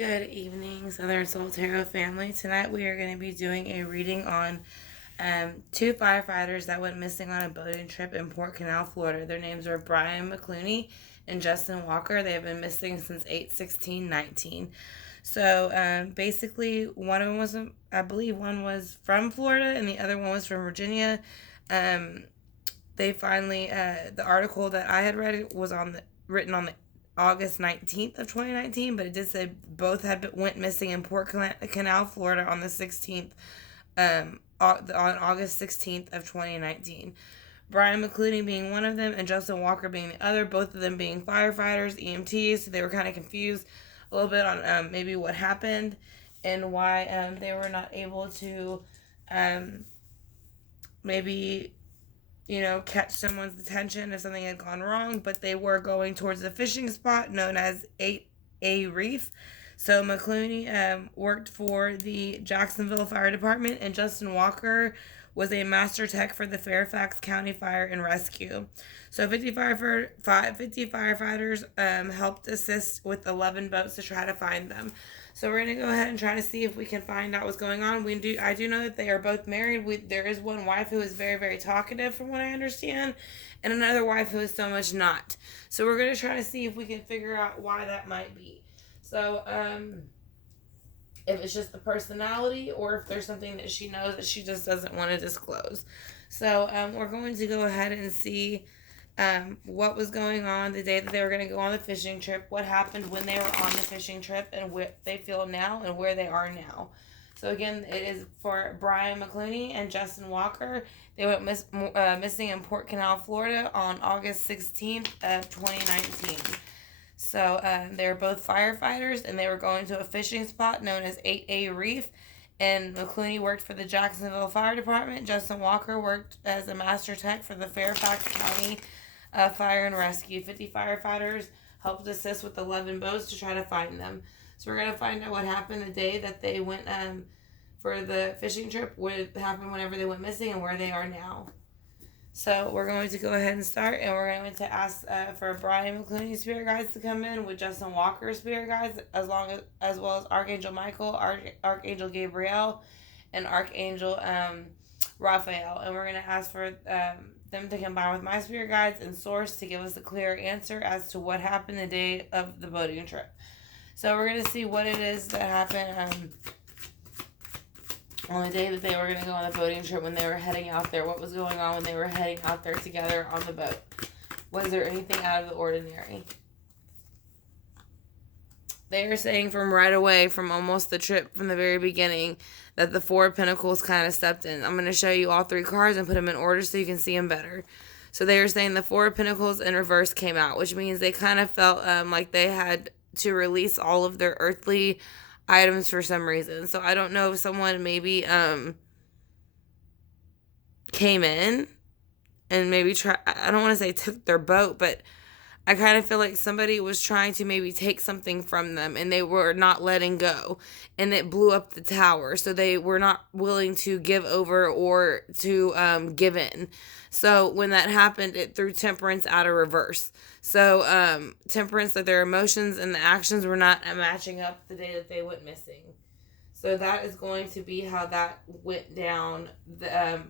Good evening, Southern Soul Tarot family. Tonight we are going to be doing a reading on two firefighters that went missing on a boating trip in Port Canal, Florida. Their names are Brian Mccluney and Justin Walker. They have been missing since 8/16/19. So basically, one of them was, I believe, one was from Florida and the other one was from Virginia. Um, they finally, the article that I had read was written on the August 19th of 2019, but it did say both went missing in Port Canal, Florida on the 16th, on August 16th of 2019. Brian Mccluney being one of them and Justin Walker being the other, both of them being firefighters, EMTs, so they were kind of confused a little bit on maybe what happened and why they were not able to maybe catch someone's attention if something had gone wrong, but they were going towards a fishing spot known as 8A Reef. So Mccluney worked for the Jacksonville Fire Department, and Justin Walker was a master tech for the Fairfax County Fire and Rescue. So 50 firefighters helped assist with 11 boats to try to find them. So we're going to go ahead and try to see if we can find out what's going on. I do know that they are both married. There is one wife who is very, very talkative from what I understand, and another wife who is so much not. So we're going to try to see if we can figure out why that might be. So if it's just the personality or if there's something that she knows that she just doesn't want to disclose. So we're going to go ahead and see what was going on the day that they were going to go on the fishing trip, what happened when they were on the fishing trip, and what they feel now and where they are now. So again, it is for Brian Mccluney and Justin Walker. They went missing in Port Canal, Florida on August 16th of 2019. So they're both firefighters, and they were going to a fishing spot known as 8A Reef. And Mccluney worked for the Jacksonville Fire Department. Justin Walker worked as a master tech for the Fairfax County Fire and Rescue. 50 firefighters helped assist with 11 boats to try to find them. So we're going to find out what happened the day that they went for the fishing trip, what happened whenever they went missing, and where they are now. So we're going to go ahead and start, and we're going to ask for Brian Mccluney's spirit guides to come in with Justin Walker's spirit guides, as well as Archangel Michael, Archangel Gabriel, and Archangel Raphael. And we're going to ask for them to combine with my spirit guides and source to give us a clear answer as to what happened the day of the boating trip. So we're going to see what it is that happened on the day that they were going to go on the boating trip when they were heading out there. What was going on when they were heading out there together on the boat? Was there anything out of the ordinary? They are saying from right away, from almost the trip from the very beginning, that the Four of Pentacles kind of stepped in. I'm going to show you all three cards and put them in order so you can see them better. So they are saying the Four of Pentacles in reverse came out, which means they kind of felt like they had to release all of their earthly items for some reason. So I don't know if someone maybe came in and maybe I don't want to say took their boat, but I kind of feel like somebody was trying to maybe take something from them and they were not letting go, and it blew up the tower. So they were not willing to give over or to give in. So when that happened, it threw Temperance out of reverse. So Temperance, that their emotions and the actions were not matching up the day that they went missing. So that is going to be how that went down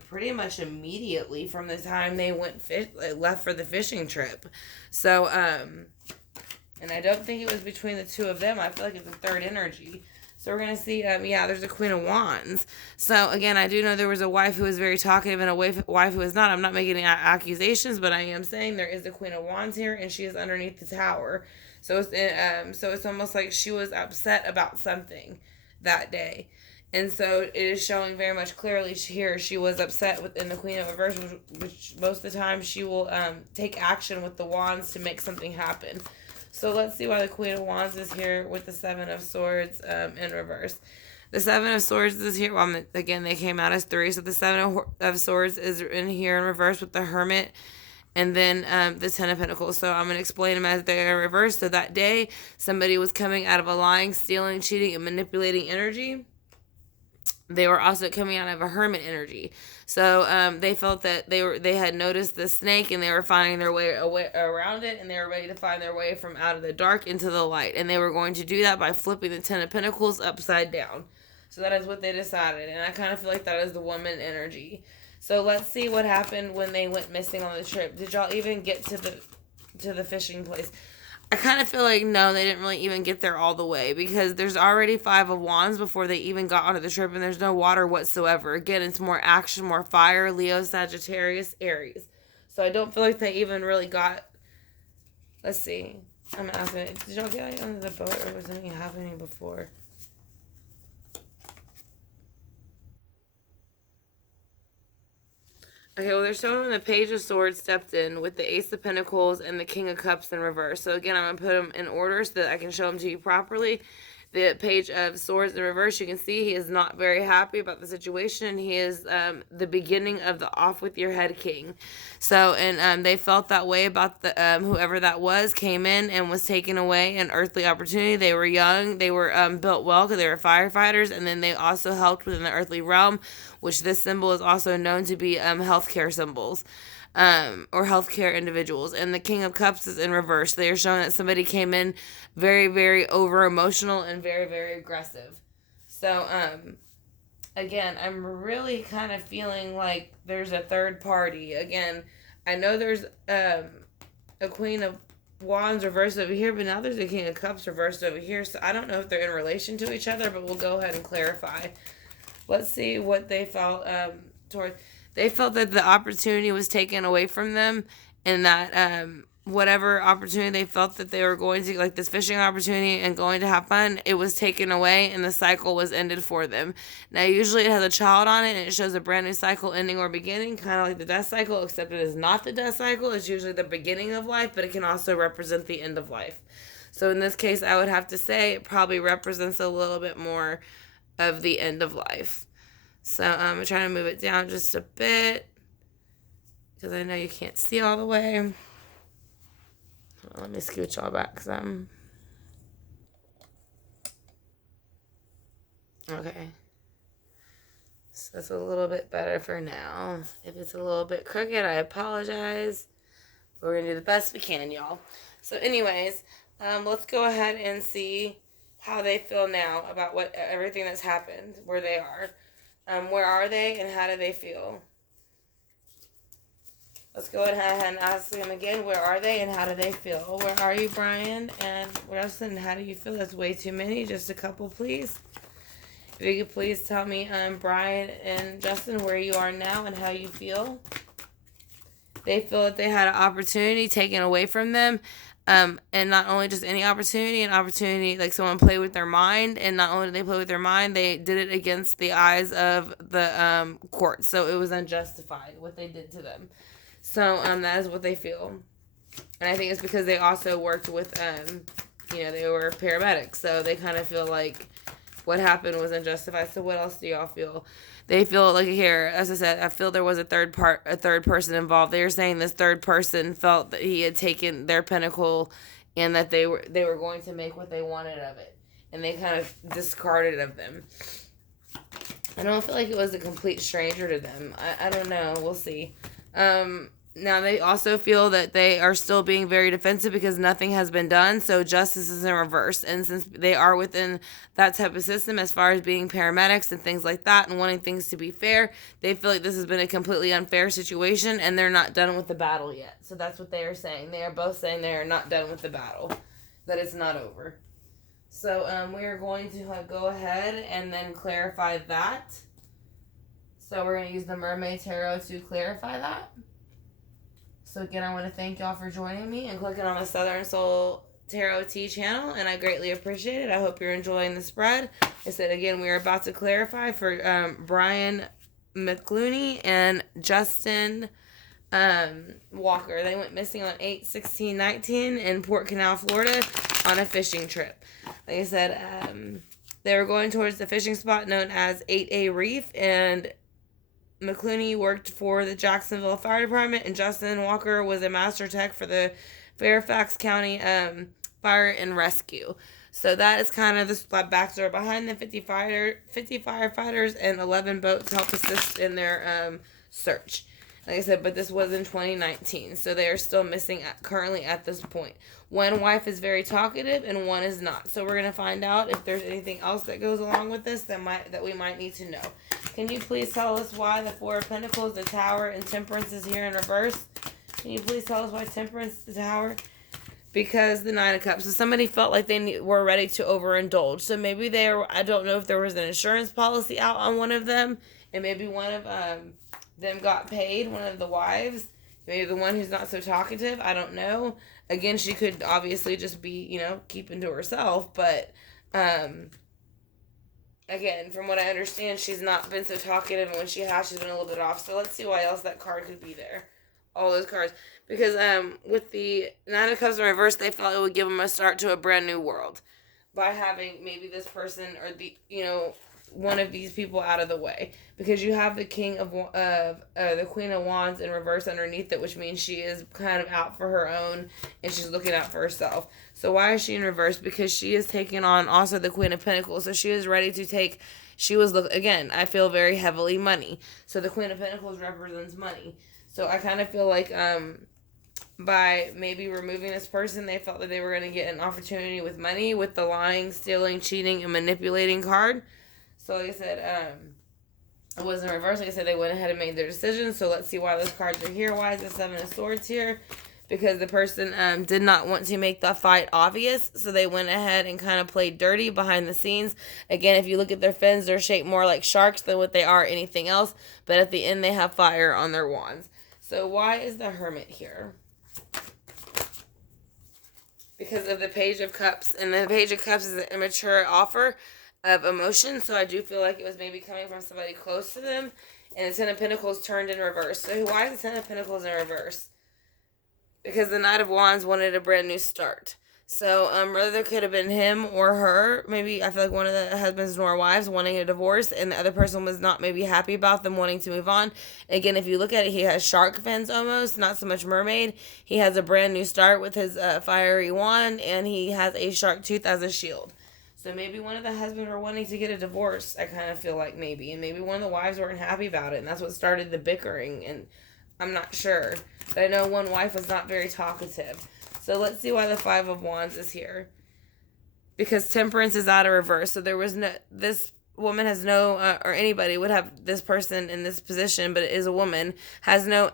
pretty much immediately from the time they left for the fishing trip. So, and I don't think it was between the two of them. I feel like it's a third energy. So we're going to see, there's a Queen of Wands. So again, I do know there was a wife who was very talkative and a wife who was not. I'm not making any accusations, but I am saying there is a Queen of Wands here, and she is underneath the tower. So it's almost like she was upset about something that day, and so it is showing very much clearly here she was upset within the Queen of Reverse, which most of the time she will take action with the wands to make something happen. So let's see why the Queen of Wands is here with the Seven of Swords in reverse. The Seven of Swords is here. Well, again, they came out as three, so the Seven of Swords is in here in reverse with the Hermit. And then the Ten of Pentacles. So I'm going to explain them as they're in reverse. So that day, somebody was coming out of a lying, stealing, cheating, and manipulating energy. they were also coming out of a hermit energy. So they felt that they had noticed the snake, and they were finding their way around it, and they were ready to find their way from out of the dark into the light. And they were going to do that by flipping the Ten of Pentacles upside down. So that is what they decided. And I kind of feel like that is the woman energy. So let's see what happened when they went missing on the trip. Did y'all even get to the fishing place? I kind of feel like no, they didn't really even get there all the way, because there's already 5 of Wands before they even got onto the trip, and there's no water whatsoever. Again, it's more action, more fire, Leo, Sagittarius, Aries. So I don't feel like they even really got, let's see. I'm asking, did y'all get onto the boat, or was something happening before? Okay, well, they're showing when the Page of Swords stepped in with the Ace of Pentacles and the King of Cups in reverse. So again, I'm going to put them in order so that I can show them to you properly. The Page of Swords in reverse, you can see he is not very happy about the situation. He is the beginning of the off with your head king. So, and they felt that way about the whoever that was came in and was taking away an earthly opportunity. They were young. They were built well because they were firefighters. And then they also helped within the earthly realm, which this symbol is also known to be healthcare symbols. Or healthcare individuals. And the King of Cups is in reverse. They are showing that somebody came in very, very over emotional and very, very aggressive. So, again, I'm really kind of feeling like there's a third party. Again, I know there's a Queen of Wands reversed over here, but now there's a King of Cups reversed over here. So I don't know if they're in relation to each other, but we'll go ahead and clarify. Let's see what they felt toward. They felt that the opportunity was taken away from them, and that whatever opportunity they felt that they were going to, like this fishing opportunity and going to have fun, it was taken away and the cycle was ended for them. Now, usually it has a child on it and it shows a brand new cycle ending or beginning, kind of like the death cycle, except it is not the death cycle. It's usually the beginning of life, but it can also represent the end of life. So in this case, I would have to say it probably represents a little bit more of the end of life. So I'm trying to move it down just a bit because I know you can't see all the way. Let me scooch y'all back some. Okay. So that's a little bit better for now. If it's a little bit crooked, I apologize. We're going to do the best we can, y'all. So anyways, let's go ahead and see how they feel now about everything that's happened, where they are. Where are they and how do they feel? Let's go ahead and ask them again. Where are they and how do they feel? Where are you, Brian? And Justin, how do you feel? That's way too many. Just a couple, please. If you could please tell me, Brian and Justin, where you are now and how you feel. They feel that they had an opportunity taken away from them. And not only just any opportunity, an opportunity like someone played with their mind, and not only did they play with their mind, they did it against the eyes of the court. So it was unjustified what they did to them. So that is what they feel, and I think it's because they also worked with they were paramedics, so they kind of feel like what happened was unjustified. So what else do y'all feel? They feel like here, as I said, I feel there was a third person involved. They were saying this third person felt that he had taken their pentacle and that they were going to make what they wanted of it. And they kind of discarded of them. I don't feel like it was a complete stranger to them. I don't know. We'll see. Now, they also feel that they are still being very defensive because nothing has been done, so justice is in reverse. And since they are within that type of system as far as being paramedics and things like that and wanting things to be fair, they feel like this has been a completely unfair situation and they're not done with the battle yet. So that's what they are saying. They are both saying they are not done with the battle, that it's not over. So we are going to go ahead and then clarify that. So we're going to use the Mermaid Tarot to clarify that. So again, I want to thank y'all for joining me and clicking on the Southern Soul Tarot T channel, and I greatly appreciate it. I hope you're enjoying the spread. I said again, we are about to clarify for Brian Mccluney and Justin Walker. They went missing on 8/16/19 in Port Canal, Florida on a fishing trip. Like I said, they were going towards the fishing spot known as 8A Reef, and Mccluney worked for the Jacksonville Fire Department, and Justin Walker was a master tech for the Fairfax County Fire and Rescue. So that is kind of the backstory behind the 50 firefighters and 11 boats help assist in their search. Like I said, but this was in 2019, so they are still missing currently at this point. One wife is very talkative and one is not. So we're gonna find out if there's anything else that goes along with this that we might need to know. Can you please tell us why the Four of Pentacles, the Tower, and Temperance is here in reverse? Can you please tell us why Temperance, the Tower? Because the Nine of Cups. So somebody felt like they were ready to overindulge. So maybe I don't know if there was an insurance policy out on one of them, and maybe one of them got paid, one of the wives. Maybe the one who's not so talkative. I don't know. Again, she could obviously just be, keeping to herself. But, again, from what I understand, she's not been so talkative. And when she has, she's been a little bit off. So let's see why else that card could be there. All those cards. Because with the Nine of Cups in reverse, they felt it would give them a start to a brand new world. By having maybe this person or one of these people out of the way, because you have the the Queen of Wands in reverse underneath it, which means she is kind of out for her own and she's looking out for herself. So why is she in reverse? Because she is taking on also the Queen of Pentacles, so she is ready to take. Again, I feel very heavily money. So the Queen of Pentacles represents money. So I kind of feel like by maybe removing this person, they felt that they were going to get an opportunity with money with the lying, stealing, cheating, and manipulating card. So like I said, it was in reverse. Like I said, they went ahead and made their decision. So let's see why those cards are here. Why is the Seven of Swords here? Because the person did not want to make the fight obvious. So they went ahead and kind of played dirty behind the scenes. Again, if you look at their fins, they're shaped more like sharks than what they are anything else. But at the end, they have fire on their wands. So why is the Hermit here? Because of the Page of Cups. And the Page of Cups is an immature offer of emotion. So I do feel like it was maybe coming from somebody close to them. And the Ten of Pentacles turned in reverse. So why is the Ten of Pentacles in reverse? Because the Knight of Wands wanted a brand new start. So whether there could have been him or her, maybe I feel like one of the husbands or wives wanting a divorce, and the other person was not maybe happy about them wanting to move on. Again, if you look at it, he has shark fins almost, not so much mermaid. He has a brand new start with his fiery wand, and he has a shark tooth as a shield. So maybe one of the husbands were wanting to get a divorce, I kind of feel like maybe. And maybe one of the wives weren't happy about it, and that's what started the bickering, and I'm not sure. But I know one wife was not very talkative. So let's see why the Five of Wands is here. Because Temperance is out of reverse. So this woman has no, or anybody would have this person in this position, but it is a woman, has no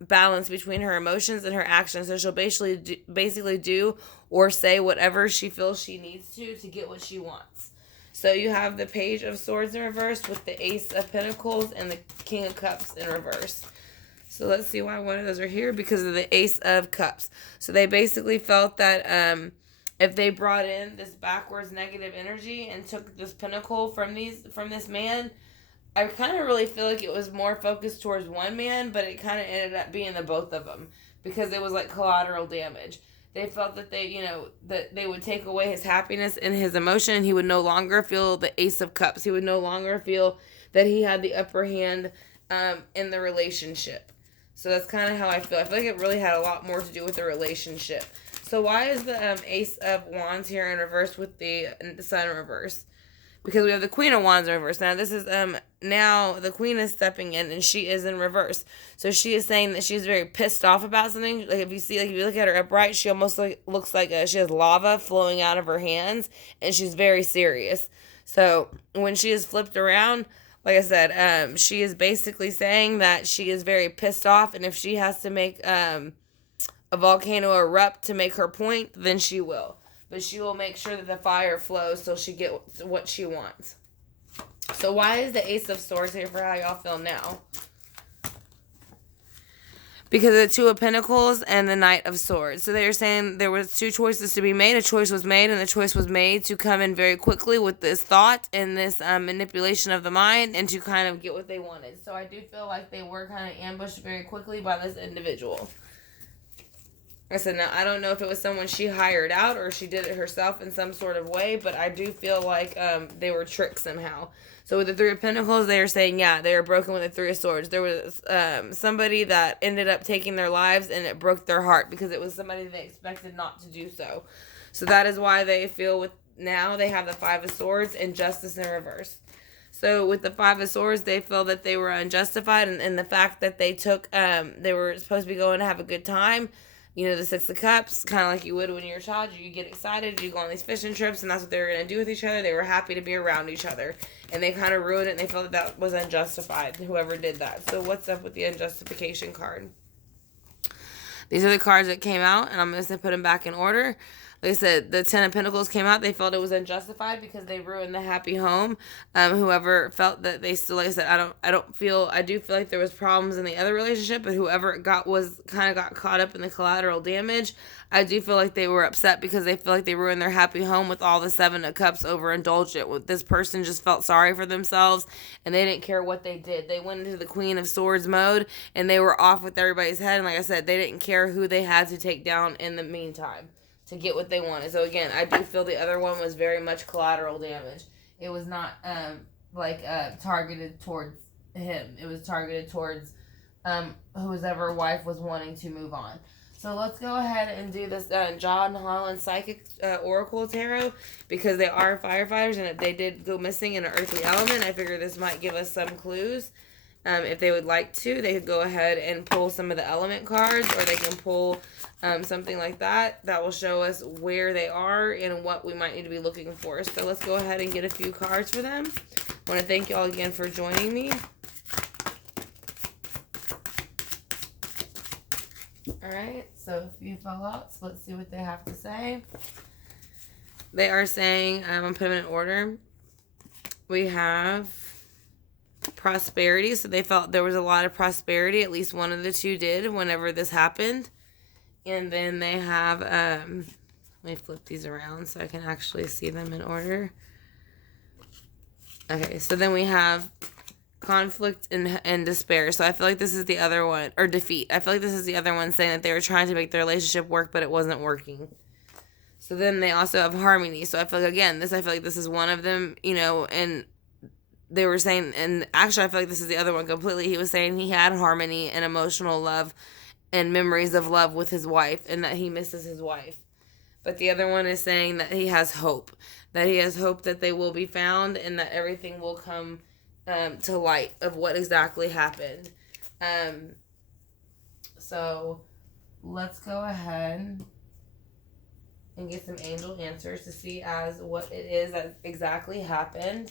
balance between her emotions and her actions. So she'll basically do or say whatever she feels she needs to get what she wants. So you have the Page of Swords in reverse with the Ace of Pentacles and the King of Cups in reverse. So let's see why one of those are here, because of the Ace of Cups. So they basically felt that if they brought in this backwards negative energy and took this pentacle from this man, I kind of really feel like it was more focused towards one man, but it kind of ended up being the both of them, because it was like collateral damage. They felt that that they would take away his happiness and his emotion, and he would no longer feel the Ace of Cups. He would no longer feel that he had the upper hand in the relationship. So that's kind of how I feel. I feel like it really had a lot more to do with the relationship. So why is the Ace of Wands here in reverse with the Sun in reverse? Because we have the Queen of Wands in reverse. Now this is now the Queen is stepping in and she is in reverse. So she is saying that she's very pissed off about something. Like if you look at her upright, she almost looks like she has lava flowing out of her hands, and she's very serious. So when she is flipped around, like I said, she is basically saying that she is very pissed off, and if she has to make a volcano erupt to make her point, then she will. But she will make sure that the fire flows so she gets what she wants. So why is the Ace of Swords here for how y'all feel now? Because of the Two of Pentacles and the Knight of Swords. So they are saying there was two choices to be made. A choice was made, and the choice was made to come in very quickly with this thought and this manipulation of the mind, and to kind of get what they wanted. So I do feel like they were kind of ambushed very quickly by this individual. I said, now, I don't know if it was someone she hired out or she did it herself in some sort of way, but I do feel like they were tricked somehow. So with the Three of Pentacles, they are saying, yeah, they are broken with the Three of Swords. There was somebody that ended up taking their lives, and it broke their heart because it was somebody they expected not to do so. So that is why they feel now they have the Five of Swords and Justice in reverse. So with the Five of Swords, they feel that they were unjustified, and the fact that they took, they were supposed to be going to have a good time. You know, the Six of Cups, kind of like you would when you're a child. You get excited, you go on these fishing trips, and that's what they were going to do with each other. They were happy to be around each other. And they kind of ruined it, and they felt that was unjustified, whoever did that. So what's up with the unjustification card? These are the cards that came out, and I'm just going to put them back in order. Like I said, the Ten of Pentacles came out. They felt it was unjustified because they ruined the happy home. Whoever felt that they still, like I said, I do feel like there was problems in the other relationship, but whoever got caught up in the collateral damage. I do feel like they were upset because they feel like they ruined their happy home with all the Seven of Cups overindulgent. With this person just felt sorry for themselves, and they didn't care what they did. They went into the Queen of Swords mode, and they were off with everybody's head. And like I said, they didn't care who they had to take down in the meantime to get what they wanted. So again, I do feel the other one was very much collateral damage. It was not targeted towards him. It was targeted towards whoever wife was wanting to move on. So let's go ahead and do this John Holland Psychic Oracle Tarot, because they are firefighters, and if they did go missing in an earthly element, I figure this might give us some clues. If they would like to, they could go ahead and pull some of the element cards, or they can pull something like that will show us where they are and what we might need to be looking for. So let's go ahead and get a few cards for them. I want to thank you all again for joining me. Alright, so a few fallouts. Let's see what they have to say. They are saying, I'm going to put them in order. We have prosperity. So they felt there was a lot of prosperity. At least one of the two did whenever this happened. And then they have, let me flip these around so I can actually see them in order. Okay, so then we have conflict and despair. So I feel like this is the other one, or defeat. I feel like this is the other one saying that they were trying to make their relationship work, but it wasn't working. So then they also have harmony. So I feel like, again, I feel like this is one of them, you know, and they were saying, and actually I feel like this is the other one completely. He was saying he had harmony and emotional love and memories of love with his wife, and that he misses his wife. But the other one is saying that he has hope. That he has hope that they will be found, and that everything will come to light of what exactly happened. So let's go ahead and get some angel answers to see as what it is that exactly happened.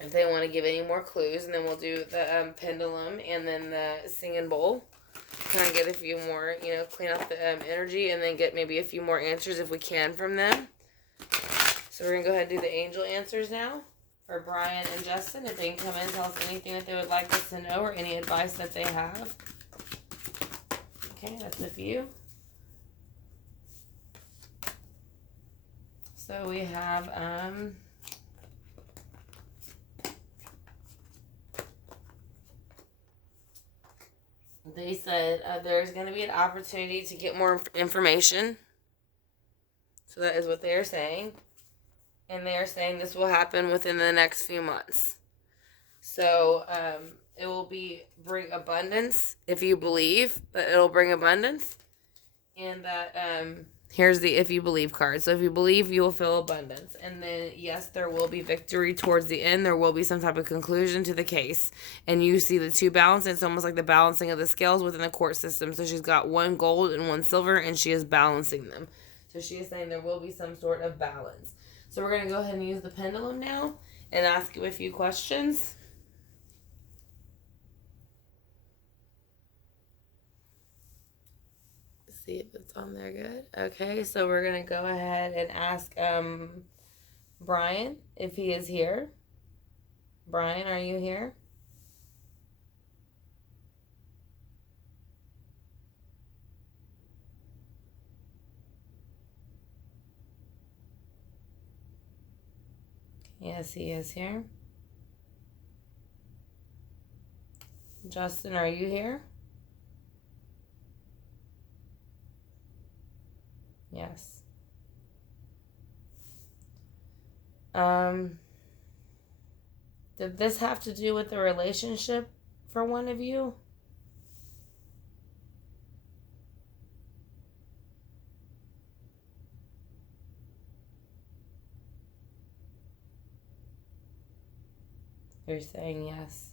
If they want to give any more clues, and then we'll do the pendulum and then the singing bowl. Kind of get a few more, you know, clean up the energy, and then get maybe a few more answers if we can from them. So we're going to go ahead and do the angel answers now for Brian and Justin. If they can come in and tell us anything that they would like us to know, or any advice that they have. Okay, that's a few. So we have, they said there's going to be an opportunity to get more information. So that is what they are saying. And they are saying this will happen within the next few months. So it will bring abundance, if you believe that it'll bring abundance. And that here's the if you believe card. So if you believe, you will feel abundance. And then, yes, there will be victory towards the end. There will be some type of conclusion to the case. And you see the two balance. It's almost like the balancing of the scales within the court system. So she's got one gold and one silver, and she is balancing them. So she is saying there will be some sort of balance. So we're going to go ahead and use the pendulum now and ask you a few questions. See if it's on there good. Okay, so we're going to go ahead and ask Brian if he is here. Brian, are you here? Yes, he is here. Justin, are you here? Yes. Did this have to do with the relationship for one of you? They're saying yes.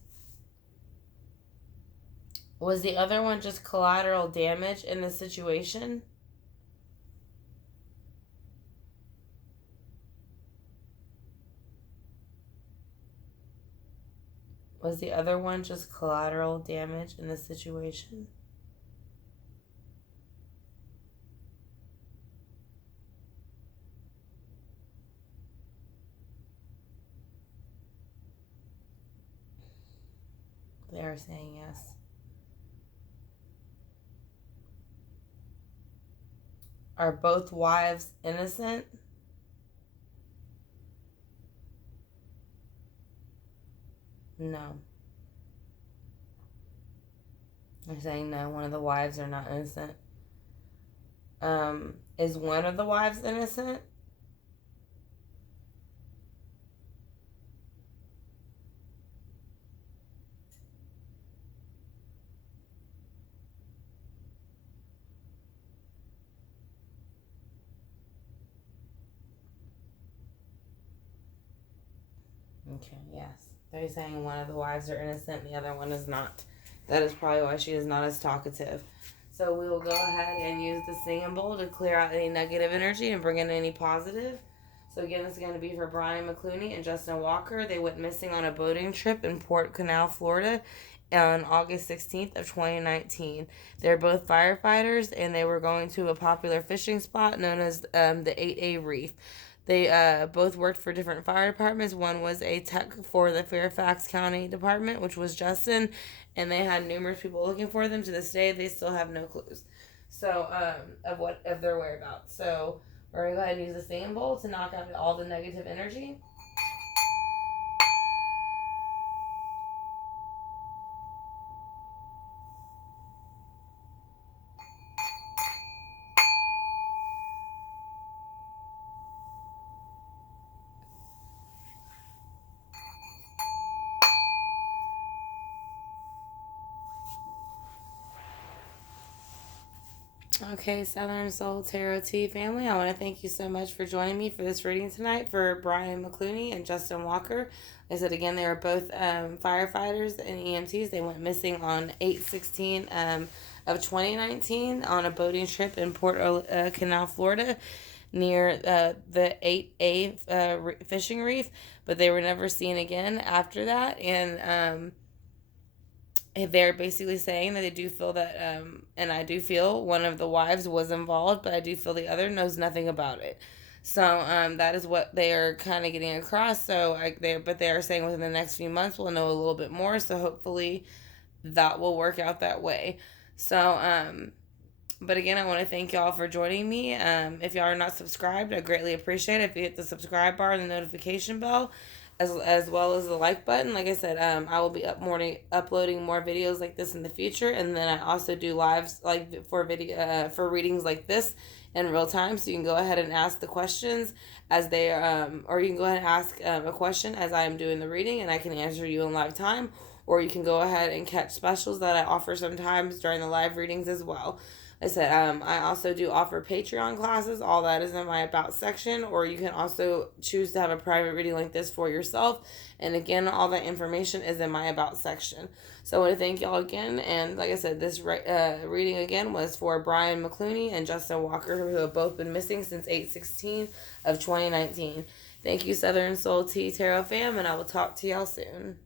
Was the other one just collateral damage in the situation? Was the other one just collateral damage in the situation? They are saying yes. Are both wives innocent? No. They're saying no, one of the wives are not innocent. Is one of the wives innocent? Okay, yes. They're saying one of the wives are innocent, the other one is not. That is probably why she is not as talkative. So we will go ahead and use the singing bowl to clear out any negative energy and bring in any positive. So again, this is going to be for Brian Mccluney and Justin Walker. They went missing on a boating trip in Port Canal, Florida on August 16th of 2019. They're both firefighters and they were going to a popular fishing spot known as the 8A Reef. They both worked for different fire departments. One was a tech for the Fairfax County Department, which was Justin, and they had numerous people looking for them. To this day, they still have no clues. So, of their whereabouts. So, we're gonna go ahead and use the singing bowl to knock out all the negative energy. Okay, Southern Soul Tarot T family, I want to thank you so much for joining me for this reading tonight for Brian Mccluney and Justin Walker. I said again, they were both firefighters and EMTs. They went missing on 8/16 of 2019 on a boating trip in Port Canal, Florida, near the 8A fishing reef, but they were never seen again after that. And they're basically saying that they do feel that, and I do feel one of the wives was involved, but I do feel the other knows nothing about it. So that is what they are kind of getting across. So they are saying within the next few months we'll know a little bit more. So hopefully that will work out that way. So but again, I want to thank y'all for joining me. If y'all are not subscribed, I greatly appreciate it if you hit the subscribe bar and the notification bell, as well as the like button. Like I said, I will be uploading more videos like this in the future, and then I also do lives like for for readings like this in real time. So you can go ahead and ask the questions as they or you can go ahead and ask a question as I am doing the reading, and I can answer you in live time. Or you can go ahead and catch specials that I offer sometimes during the live readings as well. I said, I also do offer Patreon classes. All that is in my About section. Or you can also choose to have a private reading like this for yourself. And again, all that information is in my About section. So I want to thank y'all again. And like I said, this reading again was for Brian Mccluney and Justin Walker, who have both been missing since 8/16 of 2019. Thank you, Southern Soul Tea Tarot fam, and I will talk to y'all soon.